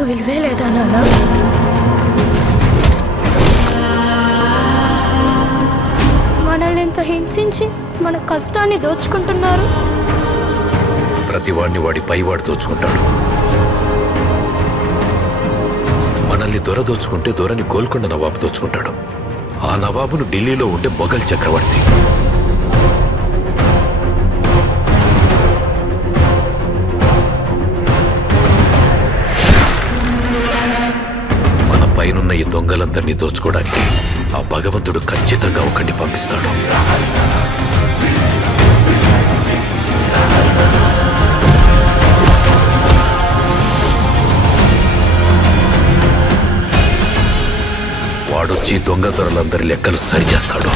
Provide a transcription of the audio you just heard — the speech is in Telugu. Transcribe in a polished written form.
మనకంటూ విలువే లేదా నాన్న? మనల్ని ఎంత హింసించి మన కష్టాన్ని దోచుకుంటున్నారు. ప్రతివాడిని వాడి పైవాడు దోచుకుంటాడు. మనల్ని దొర దోచుకుంటే దొరని గోల్కొండ నవాబు దోచుకుంటాడు. ఆ నవాబును ఢిల్లీలో ఉండే మొఘల్ చక్రవర్తి. మన పైనున్న ఈ దొంగలందరినీ దోచుకోవడానికి ఆ భగవంతుడు ఖచ్చితంగా ఒకరిని పంపిస్తాడు. వాడొచ్చి దొంగ దొరలందరి లెక్కలు సరిచేస్తాడు.